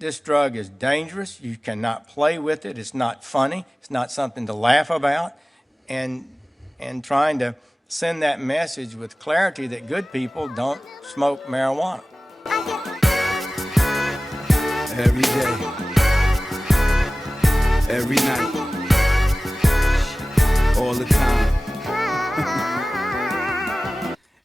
this drug is dangerous. You cannot play with it. It's not funny. It's not something to laugh about. And trying to send that message with clarity that good people don't smoke marijuana. Every day, every night, all the time.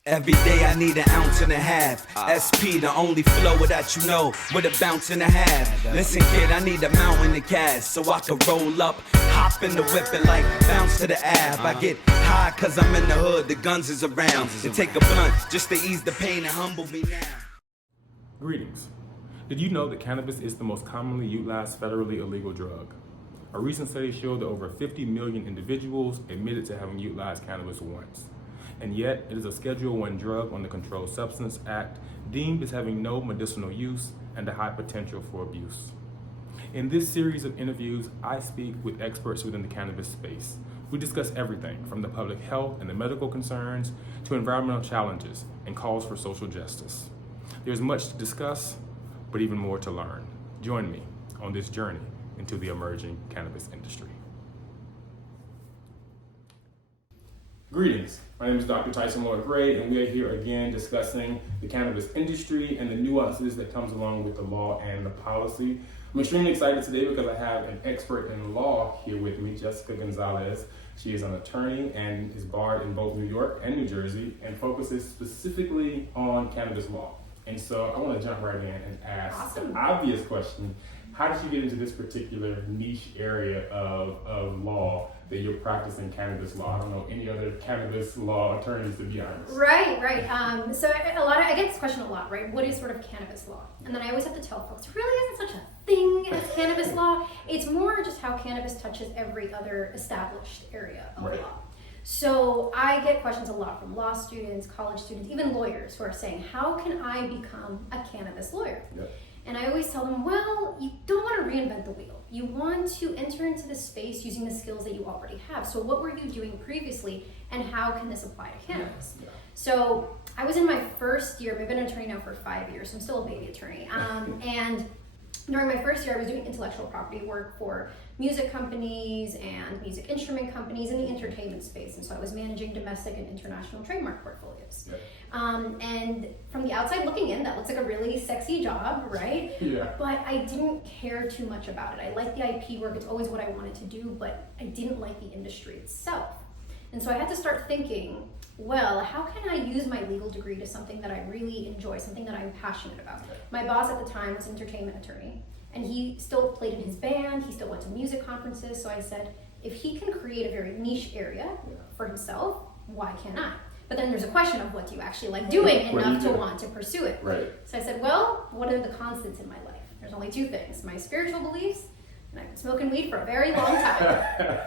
Every day I need an ounce and a half. SP, the only flow that you know, with a bounce and a half. Listen, kid, I need a mountain to cast so I can roll up, hop in the whip and like bounce to the ab. I get high cause I'm in the hood, the guns is around. To take a blunt just to ease the pain and humble me now. Greetings. Did you know that cannabis is the most commonly utilized federally illegal drug? A recent study showed that over 50 million individuals admitted to having utilized cannabis once. And yet, it is a Schedule I drug on the Controlled Substance Act, deemed as having no medicinal use and a high potential for abuse. In this series of interviews, I speak with experts within the cannabis space. We discuss everything from the public health and the medical concerns to environmental challenges and calls for social justice. There's much to discuss, but even more to learn. Join me on this journey into the emerging cannabis industry. Greetings, my name is Dr. Tyson-Lord, and we are here again discussing the cannabis industry and the nuances that comes along with the law and the policy. I'm extremely excited today because I have an expert in law here with me, Jessica Gonzalez. She is an attorney and is barred in both New York and New Jersey and focuses specifically on cannabis law. And so I want to jump right in and ask the obvious question: how did you get into this particular niche area of law that you're practicing cannabis law? I don't know any other cannabis law attorneys, to be honest. Right. So I get this question a lot, right? What is sort of cannabis law? And then I always have to tell folks, there really isn't such a thing as cannabis law. It's more just how cannabis touches every other established area of law. So I get questions a lot from law students, college students, even lawyers who are saying, how can I become a cannabis lawyer? Yep. And I always tell them, well, you don't want to reinvent the wheel. You want to enter into this space using the skills that you already have. So what were you doing previously, and how can this apply to cannabis? Yeah. So I was in my first year. I've been an attorney now for 5 years, so I'm still a baby attorney. And during my first year, I was doing intellectual property work for music companies and music instrument companies in the entertainment space. And so I was managing domestic and international trademark portfolios. Yeah. And from the outside looking in, that looks like a really sexy job, right? Yeah. But I didn't care too much about it. I liked the IP work. It's always what I wanted to do, but I didn't like the industry itself. And so I had to start thinking, well, how can I use my legal degree to something that I really enjoy, something that I'm passionate about? My boss at the time was an entertainment attorney, and he still played in his band, he still went to music conferences, so I said, if he can create a very niche area for himself, why can't I? But then there's a question of what do you actually like doing enough to want to pursue it. Right. So I said, well, what are the constants in my life? There's only two things, my spiritual beliefs, and I've been smoking weed for a very long time.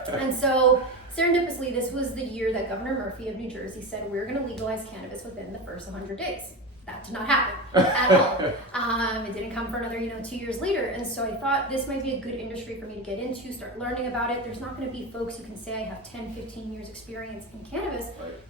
And so serendipitously, this was the year that Governor Murphy of New Jersey said, we're going to legalize cannabis within the first 100 days. That did not happen at all. It didn't come for another, 2 years later. And so I thought this might be a good industry for me to get into, start learning about it. There's not going to be folks who can say I have 10, 15 years experience in cannabis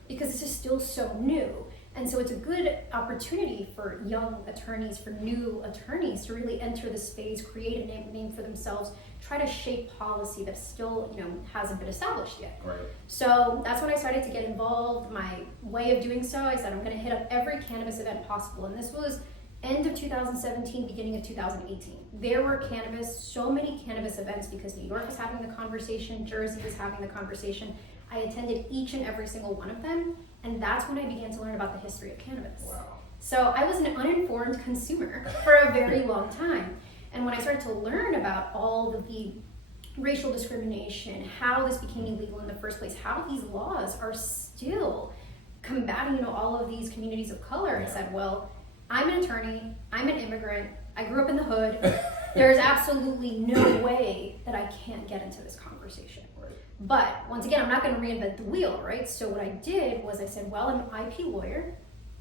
because this is still so new. And so it's a good opportunity for young attorneys, for new attorneys to really enter the space, create a name for themselves, try to shape policy that still, hasn't been established yet. Right. So that's when I started to get involved. My way of doing so, I said I'm going to hit up every cannabis event possible. And this was end of 2017, beginning of 2018. There were so many cannabis events because New York was having the conversation, Jersey was having the conversation. I attended each and every single one of them, and that's when I began to learn about the history of cannabis. Wow. So I was an uninformed consumer for a very long time. And when I started to learn about all of the racial discrimination, how this became illegal in the first place, how these laws are still combating, all of these communities of color, I said, well, I'm an attorney, I'm an immigrant, I grew up in the hood. There's absolutely no way that I can't get into this conversation. But once again, I'm not going to reinvent the wheel, right? So what I did was I said, well, I'm an IP lawyer.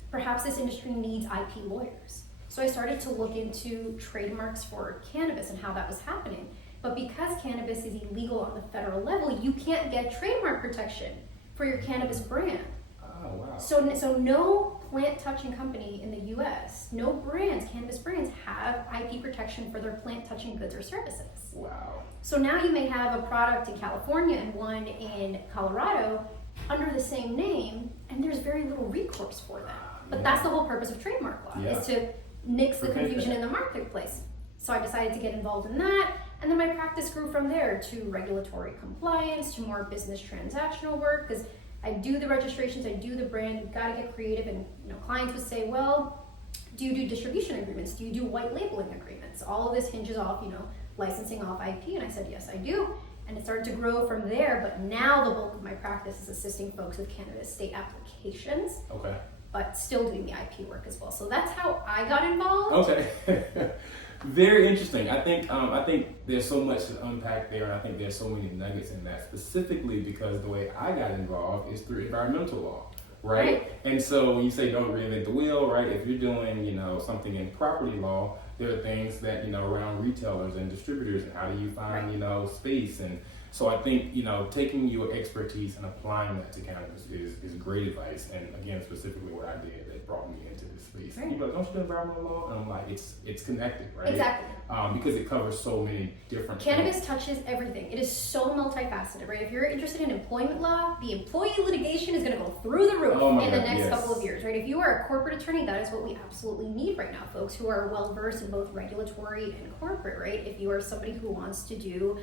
Perhaps this industry needs IP lawyers. So I started to look into trademarks for cannabis and how that was happening. But because cannabis is illegal on the federal level, you can't get trademark protection for your cannabis brand. Oh, wow. So no plant touching company in the US, no brands, cannabis brands, have IP protection for their plant touching goods or services. Wow. So now you may have a product in California and one in Colorado under the same name, and there's very little recourse for them. But that's the whole purpose of trademark law, is to nix the confusion in the marketplace. So I decided to get involved in that, and then my practice grew from there to regulatory compliance, to more business transactional work, because I do the registrations, I do the brand, you've got to get creative, and clients would say, well, do you do distribution agreements? Do you do white labeling agreements? All of this hinges off, licensing off IP, and I said, yes, I do. And it started to grow from there, but now the bulk of my practice is assisting folks with cannabis state applications. Okay. But still doing the IP work as well. So that's how I got involved. Okay. Very interesting. I think there's so much to unpack there, and I think there's so many nuggets in that, specifically because the way I got involved is through environmental law, right? And so when you say don't reinvent the wheel, right? If you're doing, something in property law, there are things that, around retailers and distributors, and how do you find, space. And so I think, taking your expertise and applying that to cannabis is great advice. And again, specifically what I did that brought me into this space. Right. You're like, don't you do environmental law? And I'm like, it's connected, right? Exactly. Because it covers so many different Cannabis things. touches everything. It is so multifaceted, right? If you're interested in employment law, the employee litigation is going to go through the roof in the next couple of years, right? If you are a corporate attorney, that is what we absolutely need right now, folks who are well versed in both regulatory and corporate, right? If you are somebody who wants to do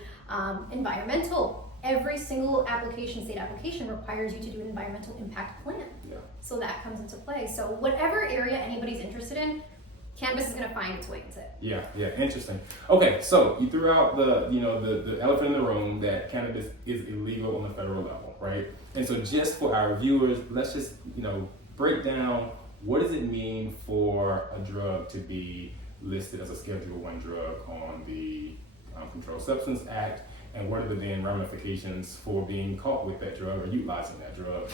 environmental, every single state application requires you to do an environmental impact plan. Yeah. So that comes into play. So whatever area anybody's interested in, cannabis is going to find its way into it. Yeah, interesting. Okay, so you threw out the elephant in the room that cannabis is illegal on the federal level, right? And so just for our viewers, let's just break down, what does it mean for a drug to be listed as a Schedule I drug on the Controlled Substance Act, and what are the then ramifications for being caught with that drug or utilizing that drug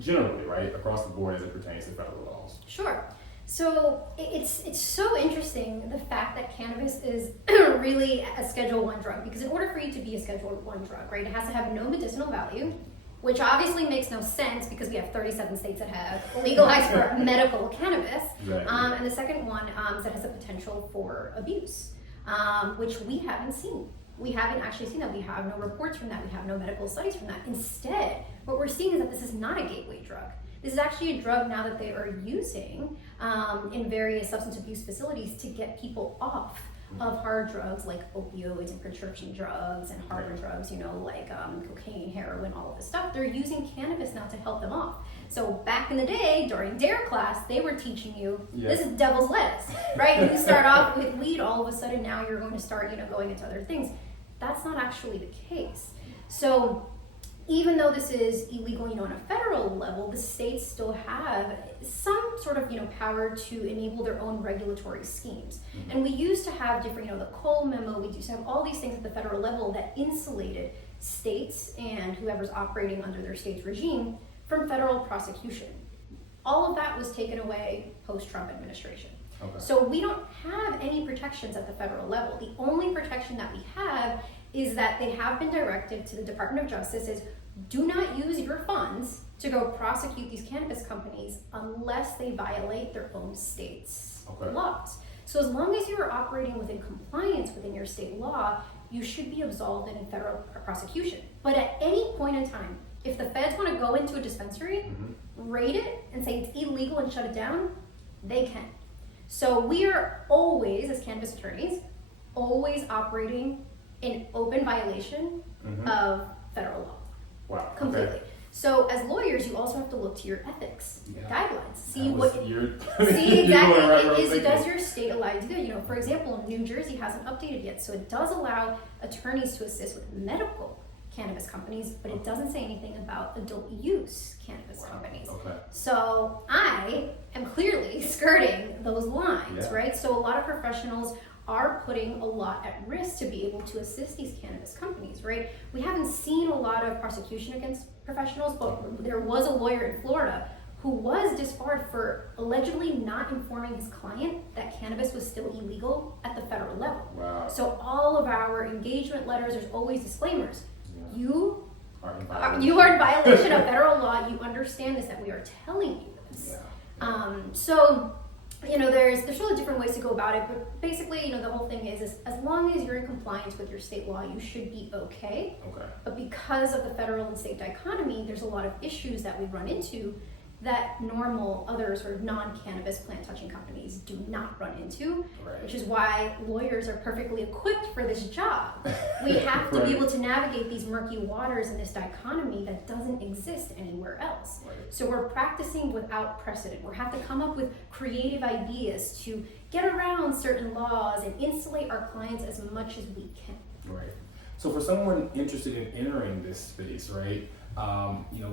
generally, right, across the board as it pertains to federal laws? Sure. So it's so interesting, the fact that cannabis is really a Schedule I drug, because in order for you to be a Schedule I drug, right, it has to have no medicinal value, which obviously makes no sense because we have 37 states that have legalized for medical cannabis. Right. And the second one is that has a potential for abuse, which we haven't seen. We haven't actually seen that. We have no reports from that. We have no medical studies from that. Instead, what we're seeing is that this is not a gateway drug. This is actually a drug now that they are using in various substance abuse facilities to get people off of hard drugs like opioids and prescription drugs and harder drugs, like cocaine, heroin, all of this stuff. They're using cannabis now to help them off. So back in the day, during DARE class, they were teaching you, this is devil's lettuce, right? You start off with weed, all of a sudden now you're going to start, going into other things. That's not actually the case. So even though this is illegal, on a federal level, the states still have some sort of, power to enable their own regulatory schemes. Mm-hmm. And we used to have different, the Cole memo, we used to have all these things at the federal level that insulated states and whoever's operating under their state's regime from federal prosecution. All of that was taken away post-Trump administration. Okay. So we don't have any protections at the federal level. The only protection that we have is that they have been directed to the Department of Justice is, do not use your funds to go prosecute these cannabis companies unless they violate their own state's laws. So as long as you are operating within compliance within your state law, you should be absolved in federal prosecution. But at any point in time, if the feds want to go into a dispensary, raid it, and say it's illegal and shut it down, they can. So we are always, as cannabis attorneys, always operating in open violation of federal law. Wow. Completely. Okay. So as lawyers, you also have to look to your ethics guidelines. See what exactly does your state allow you to do? For example, New Jersey hasn't updated yet, so it does allow attorneys to assist with medical cannabis companies, but it doesn't say anything about adult use cannabis companies. Okay. So I am clearly skirting those lines, right? So a lot of professionals are putting a lot at risk to be able to assist these cannabis companies, right? We haven't seen a lot of prosecution against professionals, but there was a lawyer in Florida who was disbarred for allegedly not informing his client that cannabis was still illegal at the federal level. Wow. So all of our engagement letters, there's always disclaimers. You are in violation of federal law. You understand this, that we are telling you this. So, there's really different ways to go about it, but basically, the whole thing is as long as you're in compliance with your state law, you should be okay. Okay. But because of the federal and state dichotomy, there's a lot of issues that we run into that normal other sort of non-cannabis plant-touching companies do not run into, Right. which is why lawyers are perfectly equipped for this job. We have to be able to navigate these murky waters in this dichotomy that doesn't exist anywhere else. Right. So we're practicing without precedent. We have to come up with creative ideas to get around certain laws and insulate our clients as much as we can. Right. So for someone interested in entering this space, right,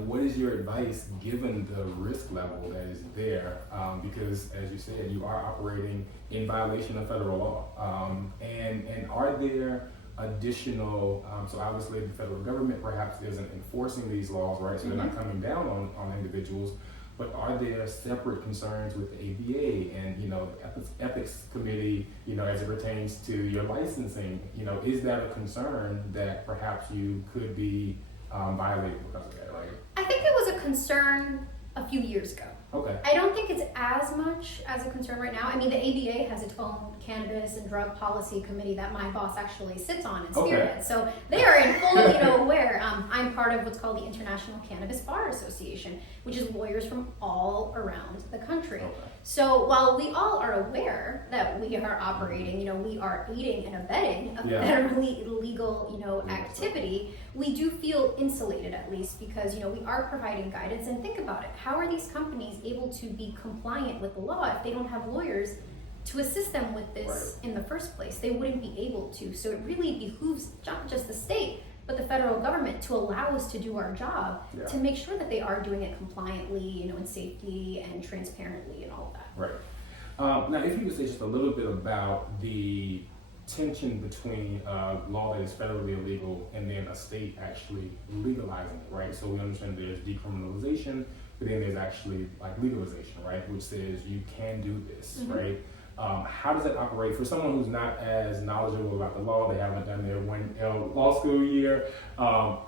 what is your advice given the risk level that is there? Because as you said, you are operating in violation of federal law. And are there additional, so obviously the federal government perhaps isn't enforcing these laws, right? So they're not coming down on individuals, but are there separate concerns with the ABA and, the ethics committee, as it pertains to your licensing? Is that a concern that perhaps you could be violated because of that, right? I think it was a concern a few years ago. Okay. I don't think it's as much as a concern right now. I mean, the ABA has its own cannabis and drug policy committee that my boss actually sits on and spearheads. So they are in full, aware. I'm part of what's called the International Cannabis Bar Association, which is lawyers from all around the country. Okay. So while we all are aware that we are operating, we are aiding and abetting a federally illegal, activity, we do feel insulated at least because, we are providing guidance. And think about it. How are these companies able to be compliant with the law if they don't have lawyers to assist them with this in the first place? They wouldn't be able to. So it really behooves not just the state, but the federal government to allow us to do our job to make sure that they are doing it compliantly, in safety and transparently and all of that. Right. Now, if you could say just a little bit about the tension between law that is federally illegal and then a state actually legalizing it, right? So we understand there's decriminalization, but then there's actually like legalization, right? Which says you can do this, right? How does that operate for someone who's not as knowledgeable about the law? They haven't done their one law school year. How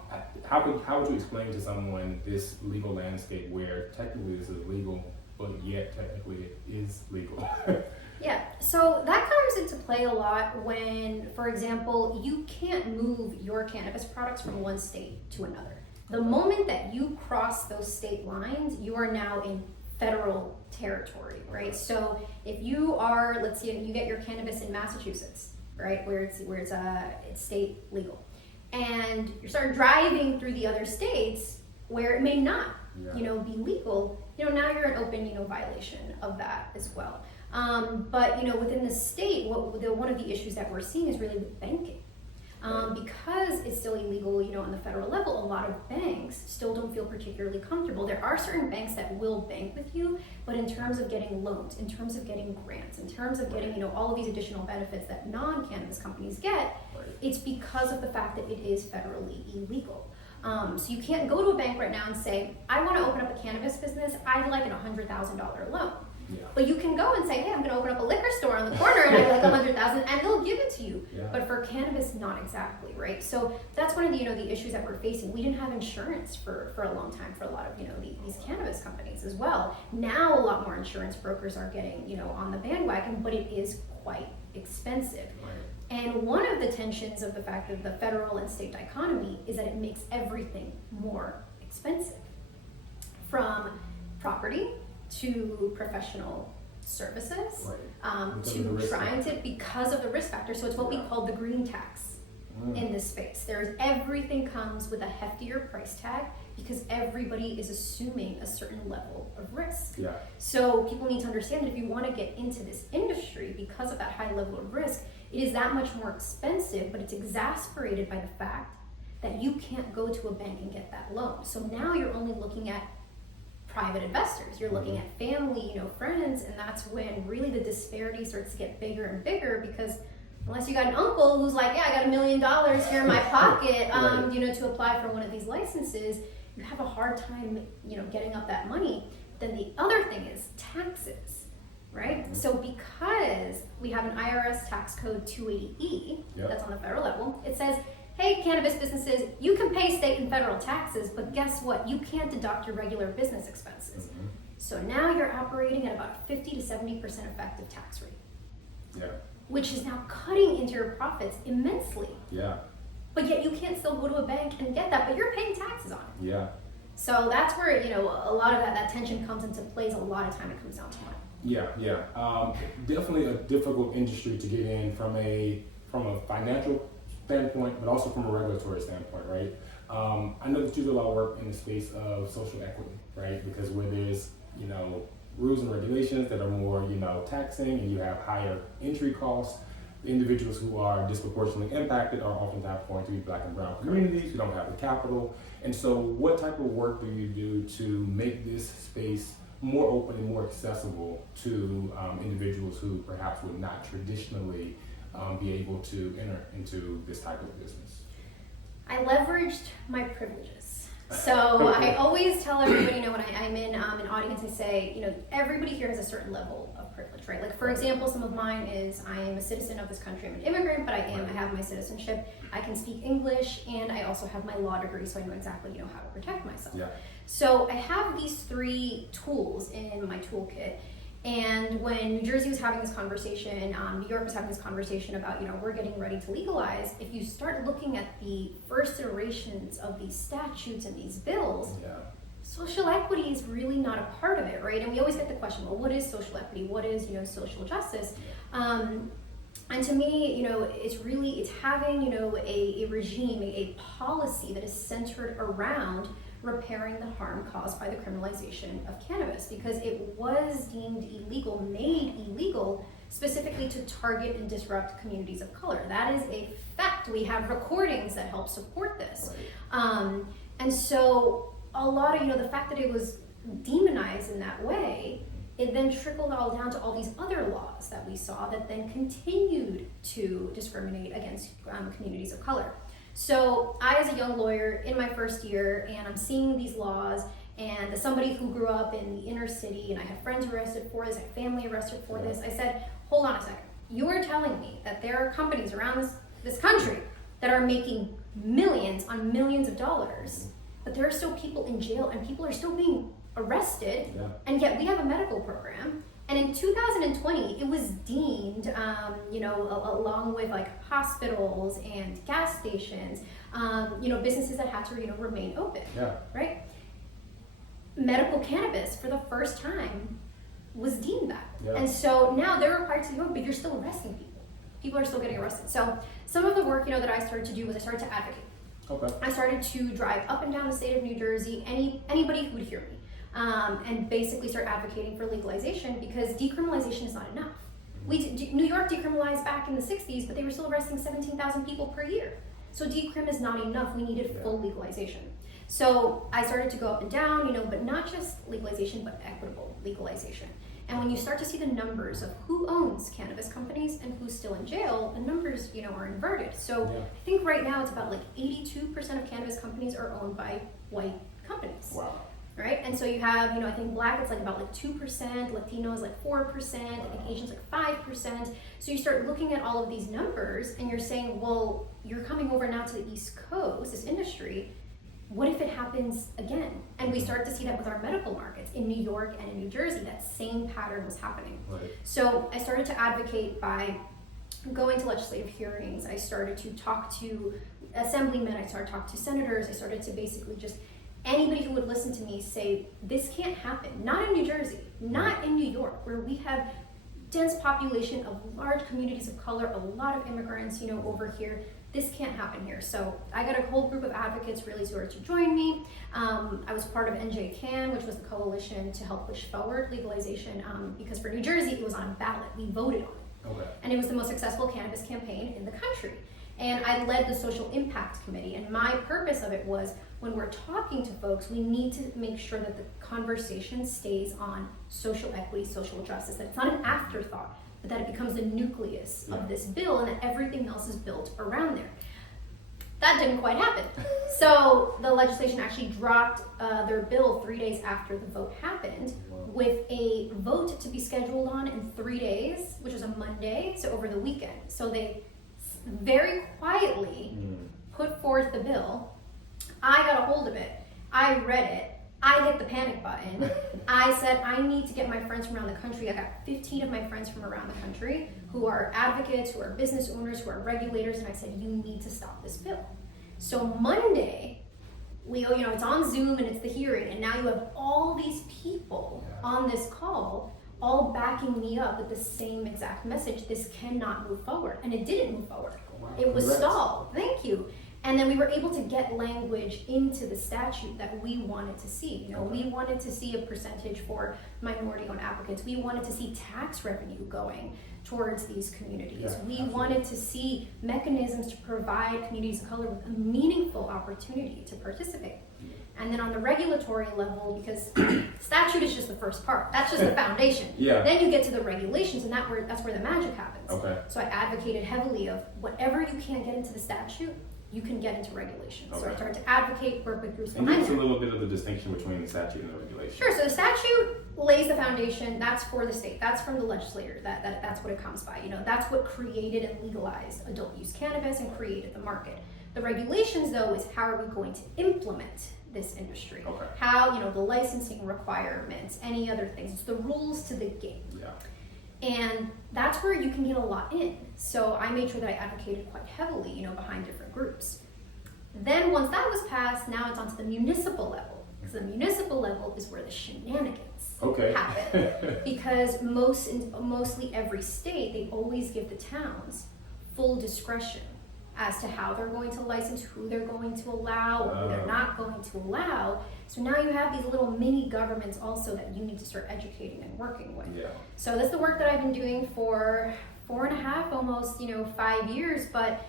would you explain to someone this legal landscape where technically this is legal, but yet technically it is legal? Yeah, so that comes into play a lot when, for example, you can't move your cannabis products from one state to another. The moment that you cross those state lines, you are now in federal territory, right? So if you are, let's say you get your cannabis in Massachusetts, right, where it's state legal, and you start driving through the other states where it may not, be legal, now you're an open, violation of that as well. But within the state, one of the issues that we're seeing is really with banking. Because it's still illegal, on the federal level, a lot of banks still don't feel particularly comfortable. There are certain banks that will bank with you, but in terms of getting loans, in terms of getting grants, in terms of getting, all of these additional benefits that non-cannabis companies get, it's because of the fact that it is federally illegal. So you can't go to a bank right now and say, I want to open up a cannabis business, I'd like a $100,000 loan. Yeah. But you can go and say, hey, I'm going to open up a liquor store on the corner and I'd like $100,000, and they'll give it to you. Yeah. But for cannabis, not exactly, right? So that's one of the, the issues that we're facing. We didn't have insurance for a long time for a lot of, these cannabis companies as well. Now a lot more insurance brokers are getting, on the bandwagon, but it is quite expensive. Right. And one of the tensions of the fact that the federal and state dichotomy is that it makes everything more expensive. From property to professional services, to trying to, because of the risk factor. So it's what we call the green tax in this space. Everything comes with a heftier price tag because everybody is assuming a certain level of risk. Yeah. So people need to understand that if you want to get into this industry because of that high level of risk, it is that much more expensive, but it's exacerbated by the fact that you can't go to a bank and get that loan. So now you're only looking at private investors, you're looking at family, friends, and that's when really the disparity starts to get bigger and bigger, because unless you got an uncle who's like, yeah, I got $1 million here in my pocket, to apply for one of these licenses, you have a hard time, getting up that money. Then the other thing is taxes, right? So because we have an IRS tax code 280E, that's on the federal level, it says, hey, cannabis businesses, you can pay state and federal taxes, but guess what? You can't deduct your regular business expenses. So now you're operating at about a 50 to 70% effective tax rate, Yeah. which is now cutting into your profits immensely. Yeah. But yet you can't still go to a bank and get that, but you're paying taxes on it. Yeah. So that's where, you know, a lot of that tension comes into place. A lot of time it comes down to money. Yeah. Definitely a difficult industry to get in from a financial standpoint, but also from a regulatory standpoint, right? I know that you do a lot of work in the space of social equity, right? Because where there's, you know, rules and regulations that are more, you know, taxing, and you have higher entry costs, the individuals who are disproportionately impacted are oftentimes going to be Black and brown communities who don't have the capital. And so what type of work do you do to make this space more open and more accessible to individuals who perhaps would not traditionally be able to enter into this type of business? I leveraged my privileges. So I always tell everybody, you know, when I'm in an audience, I say, you know, everybody here has a certain level of privilege, right? Like, for example, some of mine is I am a citizen of this country. I'm an immigrant, but I have my citizenship. I can speak English, and I also have my law degree, so I know exactly, you know, how to protect myself. Yeah. So I have these 3 tools in my toolkit. And when New Jersey was having this conversation, New York was having this conversation about, you know, we're getting ready to legalize. If you start looking at the first iterations of these statutes and these bills, Yeah. social equity is really not a part of it, right? And we always get the question, well, what is social equity? What is, you know, social justice? And to me, you know, it's having, you know, a regime, a policy that is centered around repairing the harm caused by the criminalization of cannabis, because it was deemed illegal, made illegal, specifically to target and disrupt communities of color. That is a fact. We have recordings that help support this. Right. And so a lot of, you know, the fact that it was demonized in that way, it then trickled all down to all these other laws that we saw that then continued to discriminate against communities of color. So I, as a young lawyer in my first year, and I'm seeing these laws, and as somebody who grew up in the inner city, and I had friends arrested for this, I had family arrested for this, I said, hold on a second. You are telling me that there are companies around this country that are making millions on millions of dollars, but there are still people in jail, and people are still being arrested, and yet we have a medical program. And in 2020, it was deemed, you know, along with like hospitals and gas stations, you know, businesses that had to, you know, remain open, right? Medical cannabis, for the first time, was deemed that. And so now they're required to go, but you're still arresting people. People are still getting arrested. So some of the work, you know, that I started to do was I started to advocate. Okay. I started to drive up and down the state of New Jersey, anybody who would hear me. And basically start advocating for legalization, because decriminalization is not enough. New York decriminalized back in the 60s, but they were still arresting 17,000 people per year. So decrim is not enough. We needed full legalization. So I started to go up and down, you know, but not just legalization, but equitable legalization. And when you start to see the numbers of who owns cannabis companies and who's still in jail, the numbers, you know, are inverted. So I think right now it's about like 82% of cannabis companies are owned by white companies. Wow. Right? And so you have, you know, I think Black, it's like about like 2%, Latino is like 4%, I think Asian's like 5%. So you start looking at all of these numbers and you're saying, well, you're coming over now to the East Coast, this industry, what if it happens again? And we start to see that with our medical markets in New York and in New Jersey, that same pattern was happening. Right. So I started to advocate by going to legislative hearings. I started to talk to assemblymen, I started to talk to senators, I started to basically just anybody who would listen to me say, this can't happen. Not in New Jersey, not in New York, where we have dense population of large communities of color, a lot of immigrants, you know, over here. This can't happen here. So I got a whole group of advocates really sort of to join me. I was part of NJ-CAN, which was the coalition to help push forward legalization, because for New Jersey, it was on a ballot. We voted on it. Okay. And it was the most successful cannabis campaign in the country. And I led the social impact committee. And my purpose of it was, when we're talking to folks, we need to make sure that the conversation stays on social equity, social justice, that it's not an afterthought, but that it becomes the nucleus of this bill and that everything else is built around there. That didn't quite happen. So the legislation actually dropped their bill 3 days after the vote happened, with a vote to be scheduled on in 3 days, which was a Monday, so over the weekend. So they very quietly put forth the bill. I got a hold of it, I read it, I hit the panic button. I said, I need to get my friends from around the country. I got 15 of my friends from around the country who are advocates, who are business owners, who are regulators, and I said, you need to stop this bill. So Monday, it's on Zoom and it's the hearing, and now you have all these people on this call all backing me up with the same exact message. This cannot move forward. And it didn't move forward. Wow. It was Congrats. stalled. Thank you. And then we were able to get language into the statute that we wanted to see. We wanted to see a percentage for minority-owned applicants. We wanted to see tax revenue going towards these communities. Yeah, we absolutely. wanted to see mechanisms to provide communities of color with a meaningful opportunity to participate. And then on the regulatory level, because statute is just the first part, that's just the foundation. Yeah. Then you get to the regulations, and that's where the magic happens. Okay. So I advocated heavily of whatever you can't get into the statute, you can get into regulations. So I Okay. started to advocate, work with groups And behind give us a that. little bit of the distinction between the statute and the regulation. Sure, so the statute lays the foundation, that's for the state, that's from the legislator, that's what it comes by. That's what created and legalized adult use cannabis and created the market. The regulations, though, is how are we going to implement this industry? Okay. How, the licensing requirements, any other things. It's the rules to the game. Yeah. And that's where you can get a lot in. So I made sure that I advocated quite heavily, behind different groups. Then once that was passed, now it's onto the municipal level. Because the municipal level is where the shenanigans Okay. happen. Because mostly every state, they always give the towns full discretion as to how they're going to license, who they're going to allow, who they're not going to allow. So now you have these little mini governments also that you need to start educating and working with. Yeah. So that's the work that I've been doing for 4.5, almost 5 years. But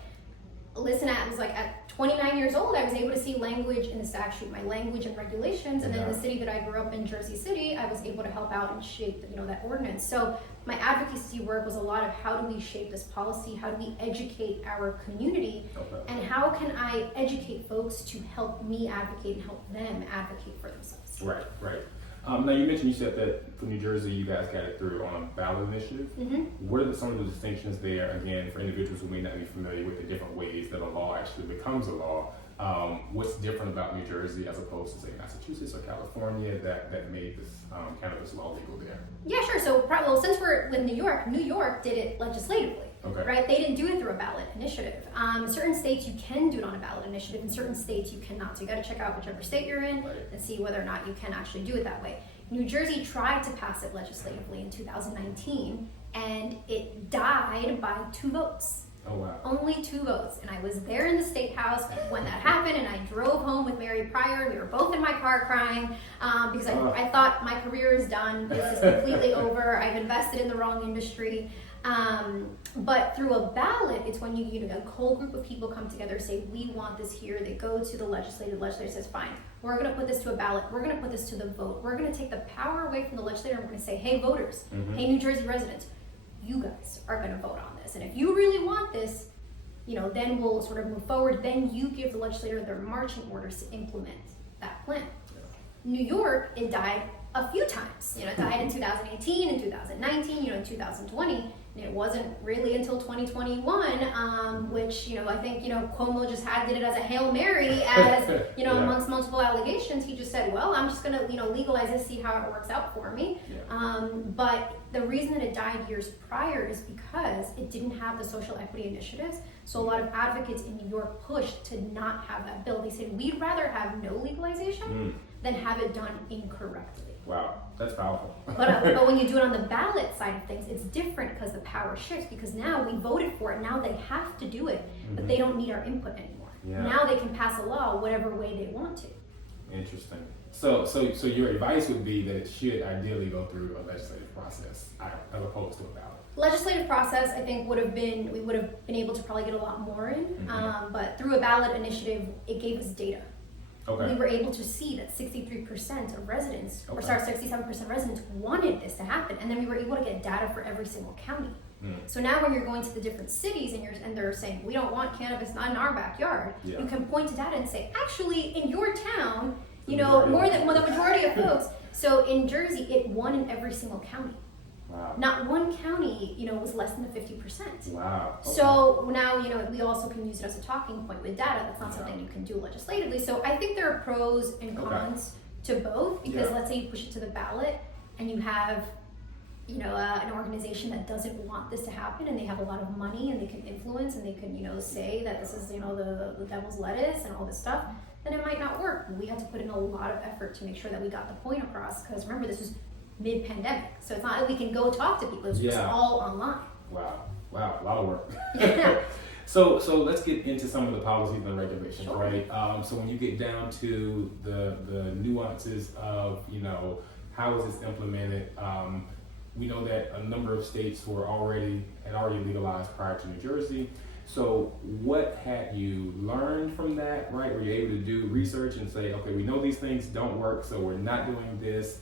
listen, I was at 29 years old, I was able to see language in the statute, my language and regulations, and then in the city that I grew up in, Jersey City, I was able to help out and shape that ordinance. So my advocacy work was a lot of how do we shape this policy, how do we educate our community, and how can I educate folks to help me advocate and help them advocate for themselves. Right. Now you said that for New Jersey, you guys got it through on a ballot initiative. Mm-hmm. What are some of the distinctions there, again, for individuals who may not be familiar with the different ways that a law actually becomes a law? What's different about New Jersey as opposed to, say, Massachusetts or California that made this cannabis law legal there? Yeah, sure. So, since we're with New York did it legislatively. Okay. Right? They didn't do it through a ballot initiative. Certain states you can do it on a ballot initiative, in certain states you cannot. So you got to check out whichever state you're in and see whether or not you can actually do it that way. New Jersey tried to pass it legislatively in 2019, and it died by 2 votes. Oh, wow. Only 2 votes. And I was there in the State House when that happened, and I drove home with Mary Pryor. We were both in my car crying because I thought my career is done. This is completely over. I've invested in the wrong industry. But through a ballot, it's when a whole group of people come together, say, we want this here. They go to the legislature. The legislature says, fine, we're going to put this to a ballot. We're going to put this to the vote. We're going to take the power away from the legislature, and we're going to say, hey, voters, hey, New Jersey residents, you guys are going to vote on this. And if you really want this, then we'll sort of move forward. Then you give the legislature their marching orders to implement that plan. New York, it died a few times. It died in 2018, in 2019, in 2020. And it wasn't really until 2021, which, I think, Cuomo just did it as a Hail Mary, as, amongst multiple allegations. He just said, well, I'm just going to, legalize this, see how it works out for me. Yeah. But the reason that it died years prior is because it didn't have the social equity initiatives. So a lot of advocates in New York pushed to not have that bill. They said, we'd rather have no legalization than have it done incorrectly. Wow, that's powerful. But when you do it on the ballot side of things, it's different because the power shifts, because now we voted for it. Now they have to do it, but they don't need our input anymore. Yeah. Now they can pass a law whatever way they want to. Interesting. So your advice would be that it should ideally go through a legislative process as opposed to a ballot. Legislative process, I think, we would have been able to probably get a lot more in, but through a ballot initiative, it gave us data. Okay. We were able to see that 63% of residents, 67% of residents wanted this to happen, and then we were able to get data for every single county. So now when you're going to the different cities and they're saying, we don't want cannabis, not in our backyard, you can point to data and say, actually, in your town, more than the majority of folks. So in Jersey, it won in every single county. Wow. Not one county, was less than the 50%. Wow. Okay. So now, we also can use it as a talking point with data. That's not something you can do legislatively. So I think there are pros and cons to both, because Yeah. let's say you push it to the ballot and you have, an organization that doesn't want this to happen, and they have a lot of money and they can influence and they can, say that this is, the devil's lettuce and all this stuff, then it might not work. We had to put in a lot of effort to make sure that we got the point across, because remember, this was mid-pandemic, so it's not like we can go talk to people. It's just all online. Wow, a lot of work. Yeah. So let's get into some of the policies and regulations, Sure. right? So when you get down to the nuances of, how is this implemented? We know that a number of states had already legalized prior to New Jersey. So what had you learned from that, right? Were you able to do research and say, okay, we know these things don't work, so we're not doing this.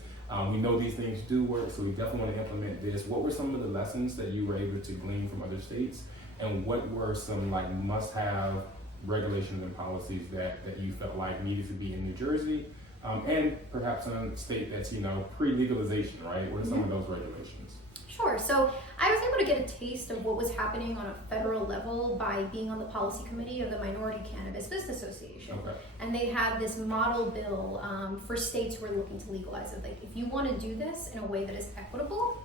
We know these things do work, so we definitely want to implement this. What were some of the lessons that you were able to glean from other states? And what were some must-have regulations and policies that you felt like needed to be in New Jersey? And perhaps in a state that's, pre-legalization, right? What are some of those regulations? Sure. So I was able to get a taste of what was happening on a federal level by being on the policy committee of the Minority Cannabis Business Association. Okay. And they have this model bill for states who are looking to legalize it. Like, if you want to do this in a way that is equitable,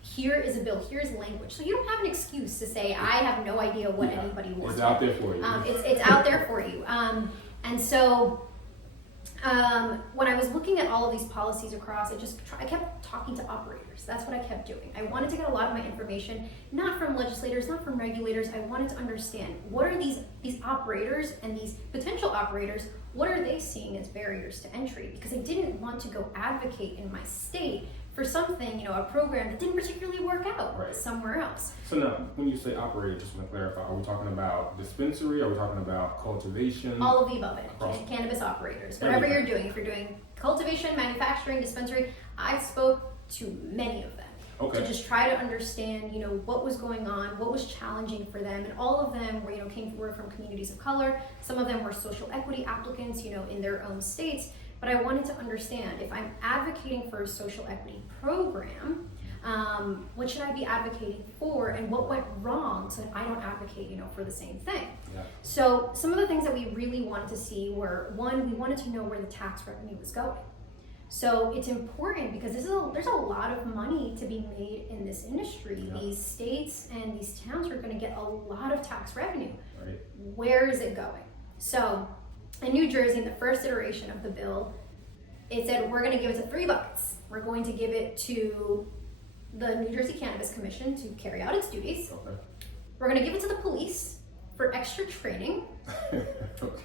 here is a bill, here's language. So you don't have an excuse to say, I have no idea what anybody wants. It's out there for you. It's out there for you. And so when I was looking at all of these policies across, I kept talking to operators. That's what I kept doing. I wanted to get a lot of my information, not from legislators, not from regulators. I wanted to understand, what are these operators and these potential operators, what are they seeing as barriers to entry? Because I didn't want to go advocate in my state for something, a program that didn't particularly work out somewhere else. So now, when you say operator, just want to clarify, are we talking about dispensary? Are we talking about cultivation? All of the above, cannabis operators. Whatever you're doing, if you're doing cultivation, manufacturing, dispensary, I spoke to many of them. Okay. To just try to understand, what was going on, what was challenging for them, and all of them were from communities of color. Some of them were social equity applicants, in their own states. But I wanted to understand, if I'm advocating for a social equity program, what should I be advocating for, and what went wrong so that I don't advocate, for the same thing. Yeah. So some of the things that we really wanted to see were, one, we wanted to know where the tax revenue was going. So it's important because there's a lot of money to be made in this industry. Yeah. These states and these towns are going to get a lot of tax revenue. Right. Where is it going? So in New Jersey, in the first iteration of the bill, it said we're going to give it to 3 buckets. We're going to give it to the New Jersey Cannabis Commission to carry out its duties. Okay. We're going to give it to the police for extra training. Okay.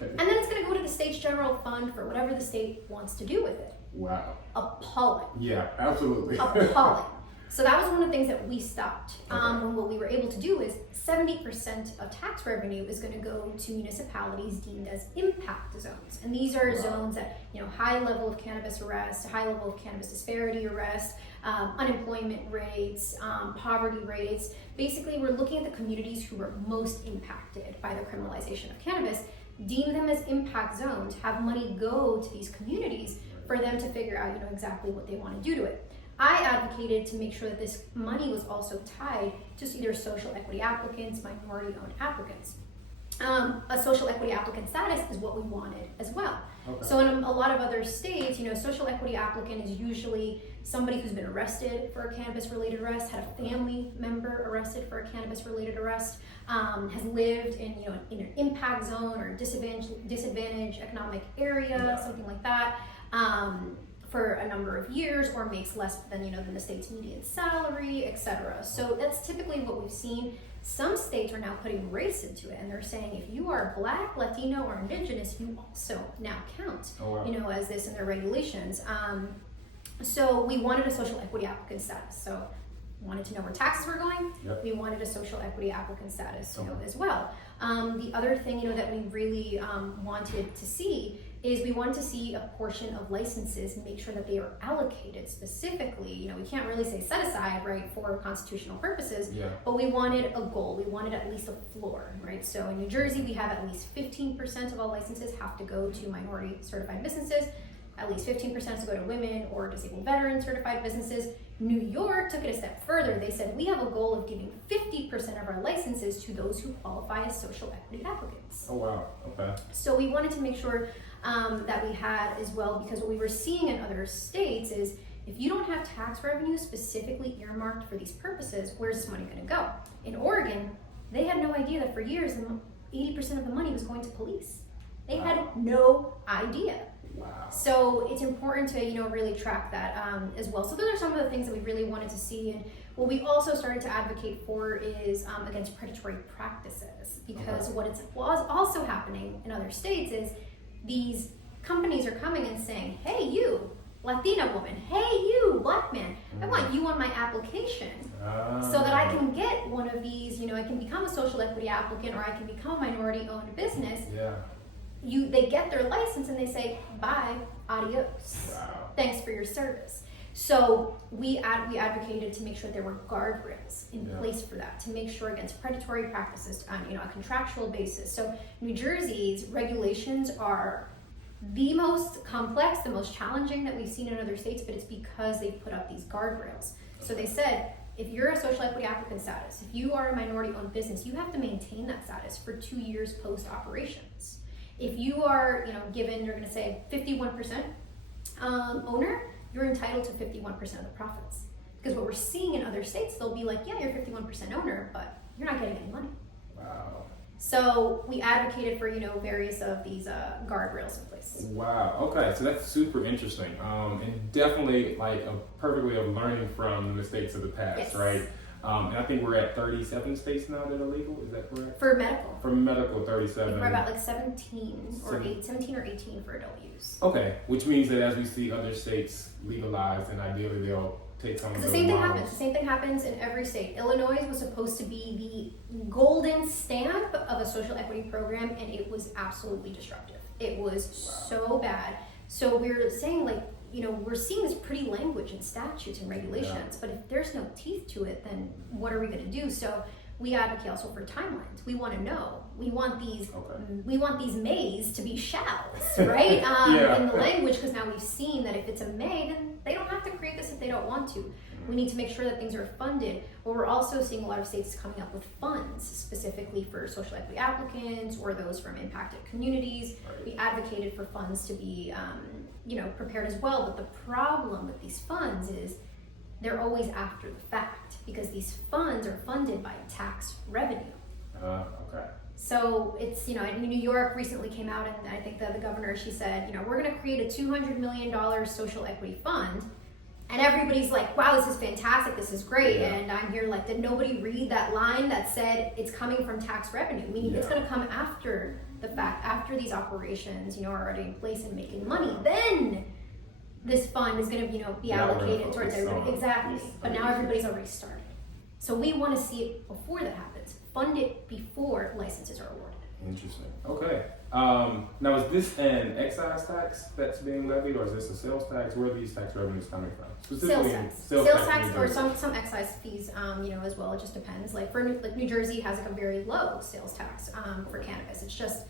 And then it's going to go to the state's general fund for whatever the state wants to do with it. Wow. Appalling. Yeah, absolutely. Appalling. So that was one of the things that we stopped. Okay. And what we were able to do is 70% of tax revenue is going to go to municipalities deemed as impact zones. And these are zones that, high level of cannabis arrest, high level of cannabis disparity arrest, unemployment rates, poverty rates. Basically, we're looking at the communities who were most impacted by the criminalization of cannabis, deem them as impact zones, have money go to these communities for them to figure out, exactly what they want to do to it. I advocated to make sure that this money was also tied to either social equity applicants, minority-owned applicants. A social equity applicant status is what we wanted as well. Okay. So in a lot of other states, social equity applicant is usually somebody who's been arrested for a cannabis-related arrest, had a family member arrested for a cannabis-related arrest, has lived in an impact zone or disadvantaged economic area, something like that. For a number of years, or makes less than the state's median salary, etc. So that's typically what we've seen. Some states are now putting race into it, and they're saying if you are Black, Latino, or Indigenous, you also now count, as this in their regulations. So we wanted a social equity applicant status. So we wanted to know where taxes were going. Yep. We wanted a social equity applicant status, as well. The other thing, that we really wanted to see is we wanted to see a portion of licenses and make sure that they are allocated specifically. We can't really say set aside, right, for constitutional purposes, but we wanted a goal. We wanted at least a floor, right? So in New Jersey, we have at least 15% of all licenses have to go to minority certified businesses. At least 15% to go to women or disabled veteran certified businesses. New York took it a step further. They said, we have a goal of giving 50% of our licenses to those who qualify as social equity applicants. Oh, wow. Okay. So we wanted to make sure that we had as well, because what we were seeing in other states is if you don't have tax revenue specifically earmarked for these purposes, where's this money going to go? In Oregon, they had no idea that for years 80% of the money was going to police. They had no idea. Wow. So it's important to really track that as well. So those are some of the things that we really wanted to see. And what we also started to advocate for is against predatory practices, because what was also happening in other states is these companies are coming and saying, hey, you Latina woman, hey, you Black man, I want you on my application so that I can get one of these, I can become a social equity applicant, or I can become a minority owned business. Yeah. They get their license and they say, bye, adios. Wow. Thanks for your service. So we advocated to make sure there were guardrails in place for that, to make sure against predatory practices on a contractual basis. So New Jersey's regulations are the most complex, the most challenging that we've seen in other states, but it's because they've put up these guardrails. So they said, if you're a social equity applicant status, if you are a minority-owned business, you have to maintain that status for 2 years post-operations. If you are, given, you're going to say 51% owner, you're entitled to 51% of the profits. Because what we're seeing in other states, they'll be like, yeah, you're 51% owner, but you're not getting any money. Wow. So we advocated for, various of these guardrails in place. Wow. Okay. So that's super interesting. And definitely like a perfect way of learning from the mistakes of the past, Yes. right? And I think we're at 37 states now that are legal. Is that correct? For medical. For medical, I 37. think we're about like 17 or 18 for adult use. Okay. Which means that as we see other states legalized, and ideally they'll take some of The those same thing models. happens. The same thing happens in every state. Illinois was supposed to be the golden stamp of a social equity program, and it was absolutely disruptive. It was so bad. So we're saying, like, we're seeing this pretty language in statutes and regulations, but if there's no teeth to it, then what are we going to do? So we advocate also for timelines. We want to know. We want these. We want these mays to be shalls, right? In the language, because now we've seen that if it's a may, then they don't have to create this if they don't want to. We need to make sure that things are funded. But we're also seeing a lot of states coming up with funds specifically for social equity applicants or those from impacted communities. Right. We advocated for funds to be, prepared as well. But the problem with these funds is they're always after the fact, because these funds are funded by tax revenue. Okay. So it's, New York recently came out, and I think the governor, she said, we're going to create a $200 million social equity fund. And everybody's like, wow, this is fantastic, this is great. Yeah. And I'm here like, did nobody read that line that said it's coming from tax revenue? Meaning it's going to come after the fact, after these operations, are already in place and making money. Then this fund is going to, be allocated towards everybody. Exactly. But now everybody's already started. So we want to see it before that happens. Fund it before licenses are awarded. Interesting. Okay. Now, is this an excise tax that's being levied, or is this a sales tax? Where are these tax revenues coming from? Sales tax. Sales tax, in New or Jersey. some excise fees, as well. It just depends. Like New Jersey has like a very low sales tax for cannabis. It's just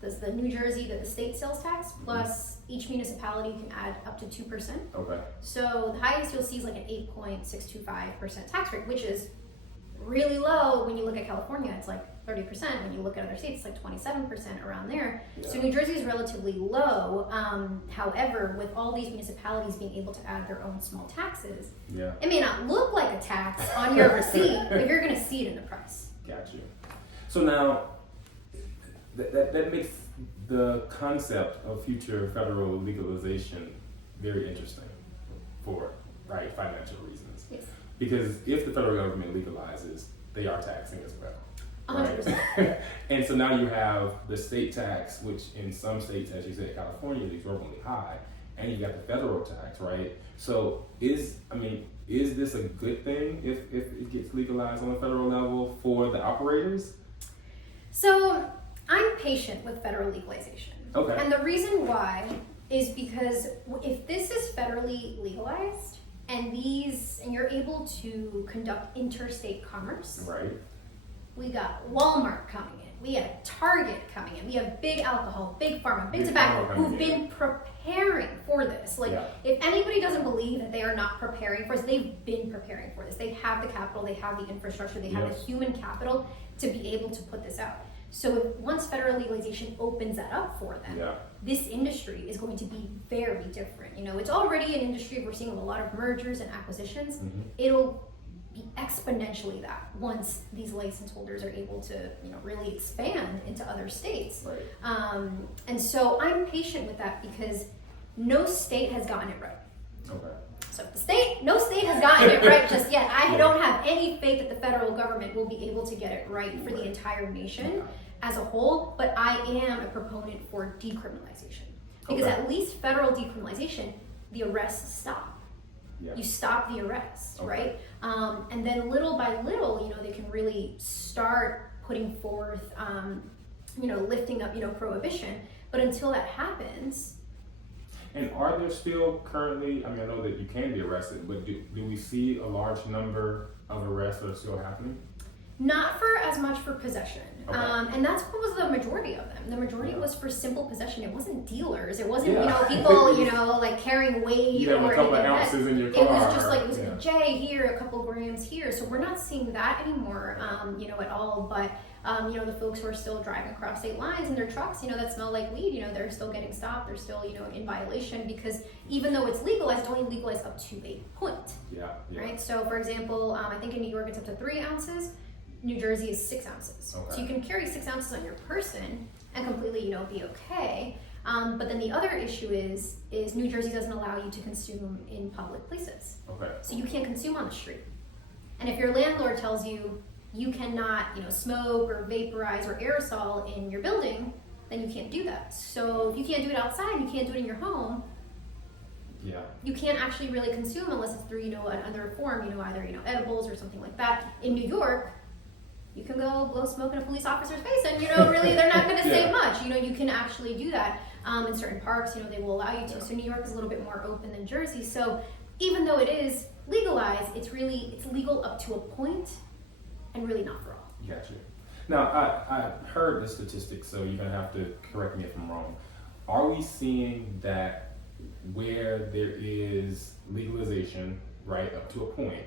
the New Jersey, the state sales tax, plus each municipality can add up to 2%. Okay. So the highest you'll see is like an 8.625% tax rate, which is really low. When you look at California, it's like 30%. When you look at other states, it's like 27% around there. Yeah. So New Jersey is relatively low. However, with all these municipalities being able to add their own small taxes, it may not look like a tax on your receipt, but you're going to see it in the price. Got you. So now, that makes the concept of future federal legalization very interesting for financial reasons. Yes. Because if the federal government legalizes, they are taxing as well. 100%. And so now you have the state tax, which in some states, as you said, California is exorbitantly high, and you got the federal tax, right? So is this a good thing if it gets legalized on the federal level for the operators? So I'm patient with federal legalization. Okay. And the reason why is because if this is federally legalized and you're able to conduct interstate commerce, Right. We got Walmart coming in. We have Target coming in. We have big alcohol, big pharma, big tobacco, who've been preparing for this. Like, if anybody doesn't believe that they are not preparing for this, they've been preparing for this. They have the capital, they have the infrastructure, they have the human capital to be able to put this out. So once federal legalization opens that up for them, this industry is going to be very different. You know, it's already an industry we're seeing a lot of mergers and acquisitions. It'll be exponentially that once these license holders are able to, you know, really expand into other states. And so I'm patient with that because no state has gotten it right. So no state has gotten it right just yet. I don't have any faith that the federal government will be able to get it right for the entire nation as a whole, but I am a proponent for decriminalization. Because at least federal decriminalization, the arrests stop. You stop the arrest, right? And then little by little, you know, they can really start putting forth, you know, lifting up, you know, prohibition. But until that happens. And are there still currently, I mean, I know that you can be arrested, but do we see a large number of arrests that are still happening? Not for as much for possession. And that's what was the majority of them. The majority was for simple possession. It wasn't dealers. It wasn't, you know, people, you know, like carrying weight or a couple of ounces in your car. It was just like, it was a J here, a couple grams here. So we're not seeing that anymore, you know, at all. But, you know, the folks who are still driving across state lines in their trucks, you know, that smell like weed, you know, they're still getting stopped. They're still, you know, in violation because even though it's legalized, it's only legalized up to a point. Right? So, for example, I think in New York it's up to 3 ounces. New Jersey is 6 ounces. So you can carry 6 ounces on your person and completely, you know, be okay. But then the other issue is New Jersey doesn't allow you to consume in public places. So you can't consume on the street. And if your landlord tells you you cannot, you know, smoke or vaporize or aerosol in your building, then you can't do that. So if you can't do it outside, you can't do it in your home. You can't actually really consume unless it's through, you know, another form, you know, either, you know, edibles or something like that. In New York, you can go blow smoke in a police officer's face and, you know, really they're not going to say much. You know, you can actually do that in certain parks, you know, they will allow you to. So New York is a little bit more open than Jersey. So even though it is legalized, it's legal up to a point and really not for all. Gotcha. Now, I heard the statistics, so you're going to have to correct me if I'm wrong. Are we seeing that where there is legalization, right, up to a point,